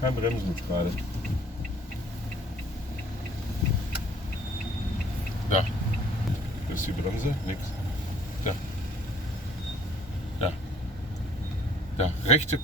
kein Bremsen jetzt gerade. Da. Das ist die Bremse, nix. Da. Da. Da. Rechte